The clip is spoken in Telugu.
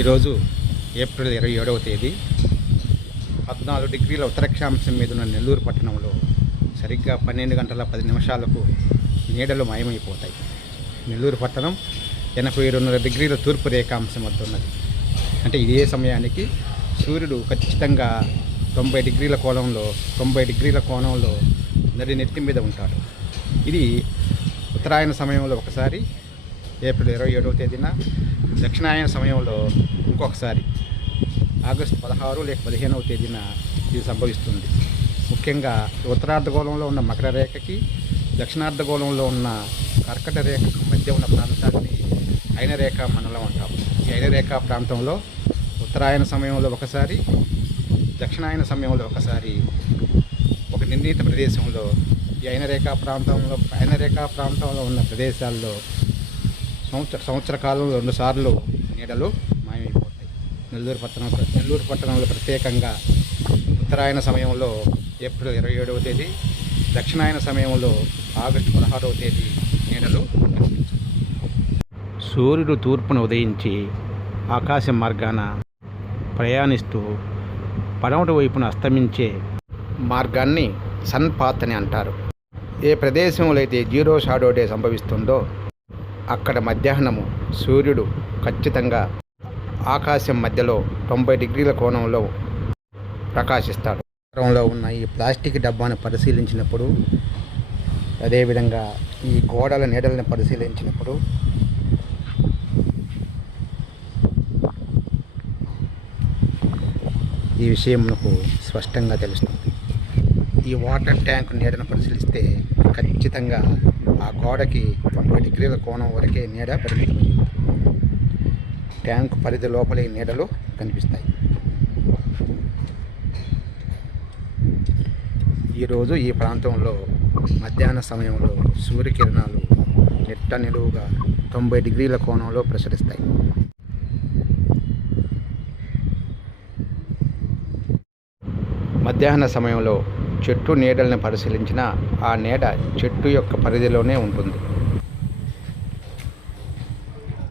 ఈరోజు ఏప్రిల్ ఇరవై ఏడవ తేదీ పద్నాలుగు డిగ్రీల ఉత్తరాక్షాంశం మీద ఉన్న నెల్లూరు పట్టణంలో సరిగ్గా పన్నెండు గంటల పది నిమిషాలకు నీడలు మాయమైపోతాయి. నెల్లూరు పట్టణం ఎనభై రెండున్నర డిగ్రీల తూర్పు రేఖాంశం వద్ద ఉన్నది. అంటే ఇదే సమయానికి సూర్యుడు ఖచ్చితంగా తొంభై డిగ్రీల కోణంలో తొంభై డిగ్రీల కోణంలో నది నెత్తి మీద ఉంటాడు. ఇది ఉత్తరాయణ సమయంలో ఒకసారి ఏప్రిల్ ఇరవై ఏడవ తేదీన దక్షిణాయన సమయంలో ఇంకొకసారి. ఆగస్టు పదహారు లేక పదిహేనవ తేదీన ఇది సంభవిస్తుంది. ముఖ్యంగా ఉత్తరార్ధగోళంలో ఉన్న మకర రేఖకి దక్షిణార్ధగోళంలో ఉన్న కర్కట రేఖకు మధ్య ఉన్న ప్రాంతాన్ని అయినరేఖ మండలం అంటాం. ఈ అయినరేఖ ప్రాంతంలో ఉత్తరాయణ సమయంలో ఒకసారి దక్షిణాయన సమయంలో ఒకసారి ఒక నిర్ణీత ప్రదేశంలో ఈ అయినరేఖ ప్రాంతంలో అయినరేఖ ప్రాంతంలో ఉన్న ప్రదేశాల్లో సంవత్సర సంవత్సర కాలంలో రెండుసార్లు నీడలు మాయమైపోతాయి. నెల్లూరు పట్టణం నెల్లూరు పట్టణంలో ప్రత్యేకంగా ఉత్తరాయణ సమయంలో ఏప్రిల్ ఇరవై ఏడవ తేదీ దక్షిణాయన సమయంలో ఆగస్టు పదహారవ తేదీ నీడలు సూర్యుడు తూర్పున ఉదయించి ఆకాశం మార్గాన ప్రయాణిస్తూ పడమటి వైపున అస్తమించే మార్గాన్ని సన్పాత్ అని అంటారు. ఏ ప్రదేశంలో అయితే జీరో షాడో డే సంభవిస్తుందో అక్కడ మధ్యాహ్నము సూర్యుడు ఖచ్చితంగా ఆకాశం మధ్యలో తొంభై డిగ్రీల కోణంలో ప్రకాశిస్తాడు. లో ఉన్న ఈ ప్లాస్టిక్ డబ్బాను పరిశీలించినప్పుడు అదేవిధంగా ఈ గోడల నీడలను పరిశీలించినప్పుడు ఈ విషయం మనకు స్పష్టంగా తెలుస్తుంది. ఈ వాటర్ ట్యాంక్ నీడను పరిశీలిస్తే ఖచ్చితంగా ఆ గోడకి తొంభై డిగ్రీల కోణం వరకే నీడ పరిమితమైంది ట్యాంక్ పరిధి లోపలి నీడలు కనిపిస్తాయి. ఈరోజు ఈ ప్రాంతంలో మధ్యాహ్న సమయంలో సూర్యకిరణాలు నిట్ట నిలువుగా తొంభై డిగ్రీల కోణంలో ప్రసరిస్తాయి. మధ్యాహ్న సమయంలో చెట్టు నీడల్ని పరిశీలించిన ఆ నీడ చెట్టు యొక్క పరిధిలోనే ఉంటుంది.